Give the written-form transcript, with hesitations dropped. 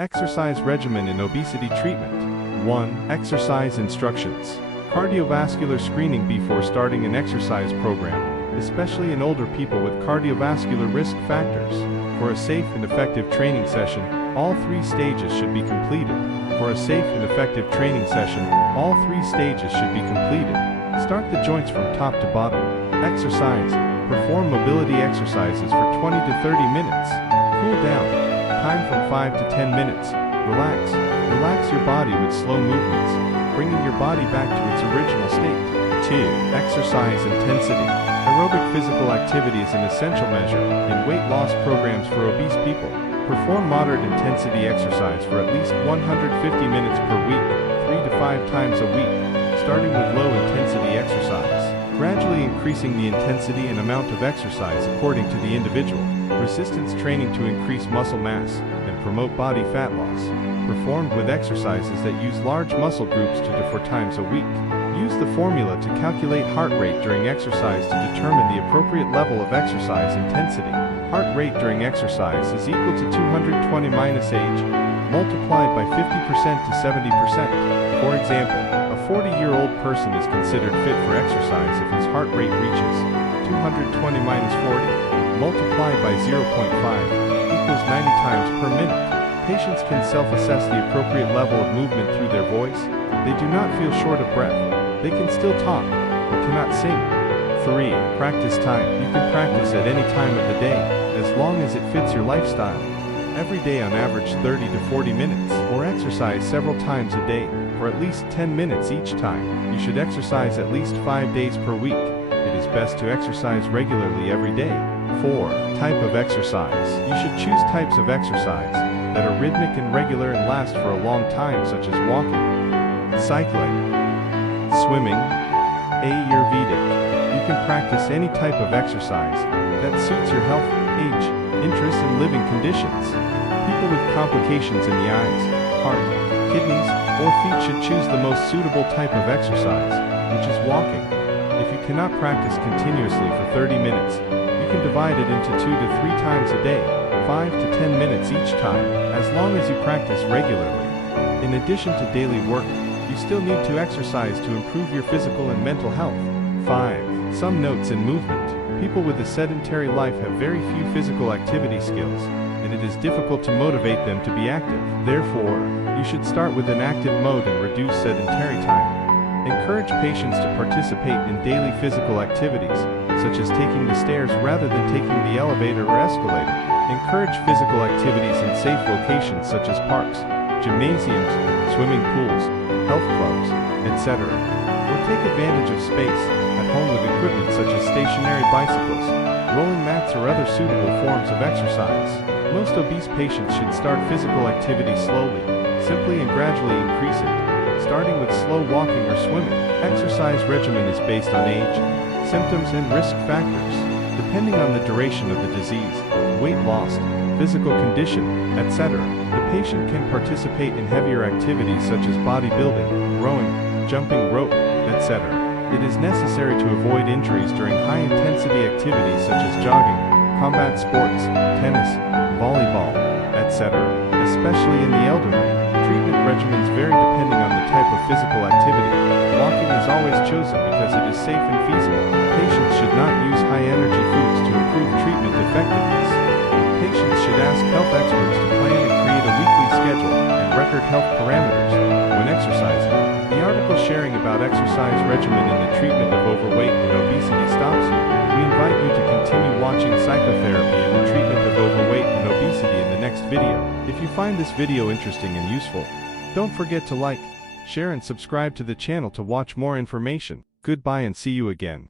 Exercise regimen in obesity treatment. 1. Exercise instructions. Cardiovascular screening before starting an exercise program, especially in older people with cardiovascular risk factors. For a safe and effective training session, all 3 stages should be completed. For a safe and effective training session, all 3 stages should be completed. Start the joints from top to bottom. Exercise. Perform mobility exercises for 20 to 30 minutes. Cool down. Time from 5 to 10 minutes. Relax. Relax your body with slow movements, bringing your body back to its original state. 2. Exercise intensity. Aerobic physical activity is an essential measure in weight loss programs for obese people. Perform moderate intensity exercise for at least 150 minutes per week, 3 to 5 times a week, starting with low intensity exercise, gradually increasing the intensity and amount of exercise according to the individual. Resistance training to increase muscle mass and promote body fat loss, performed with exercises that use large muscle groups 2 to 4 times a week. Use the formula to calculate heart rate during exercise to determine the appropriate level of exercise intensity. Heart rate during exercise is equal to 220 minus age, multiplied by 50% to 70%. For example, a 40-year-old person is considered fit for exercise if his heart rate reaches 220 minus 40, multiplied by 0.5, equals 90 times per minute. Patients can self-assess the appropriate level of movement through their voice. They do not feel short of breath. They can still talk, but cannot sing. 3. Practice time. You can practice at any time of the day, as long as it fits your lifestyle. Every day on average 30 to 40 minutes, or exercise several times a day, for at least 10 minutes each time. You should exercise at least 5 days per week. It is best to exercise regularly every day. 4. Type of exercise. You should choose types of exercise that are rhythmic and regular and last for a long time, such as walking, cycling, swimming, Ayurvedic. You can practice any type of exercise that suits your health, age, interests, and living conditions. People with complications in the eyes, heart, kidneys, or feet should choose the most suitable type of exercise, which is walking. If you cannot practice continuously for 30 minutes, you can divide it into 2 to 3 times a day, 5 to 10 minutes each time, as long as you practice regularly. In addition to daily work, you still need to exercise to improve your physical and mental health. 5. Some notes in movement. People with a sedentary life have very few physical activity skills, and it is difficult to motivate them to be active. Therefore, you should start with an active mode and reduce sedentary time. Encourage patients to participate in daily physical activities, such as taking the stairs rather than taking the elevator or escalator. Encourage physical activities in safe locations such as parks, gymnasiums, swimming pools, health clubs, etc. Or take advantage of space at home with equipment such as stationary bicycles, rolling mats, or other suitable forms of exercise. Most obese patients should start physical activity slowly, simply and gradually increase it, starting with slow walking or swimming. Exercise regimen is based on age, symptoms, and risk factors. Depending on the duration of the disease, weight loss, physical condition, etc., the patient can participate in heavier activities such as bodybuilding, rowing, jumping rope, etc. It is necessary to avoid injuries during high-intensity activities such as jogging, combat sports, tennis, volleyball, etc., especially in the elderly. Treatment regimens vary depending on the type of physical activity. Walking is always chosen because it is safe and feasible. Patients should not use high-energy foods to improve treatment effectiveness. Patients should ask health experts to plan and create a weekly schedule and record health parameters when exercising. The article sharing about exercise regimen in the treatment of overweight and obesity stops here. We invite you to continue watching psychotherapy in the treatment of overweight and obesity in the next video. If you find this video interesting and useful, don't forget to like, share, and subscribe to the channel to watch more information. Goodbye and see you again.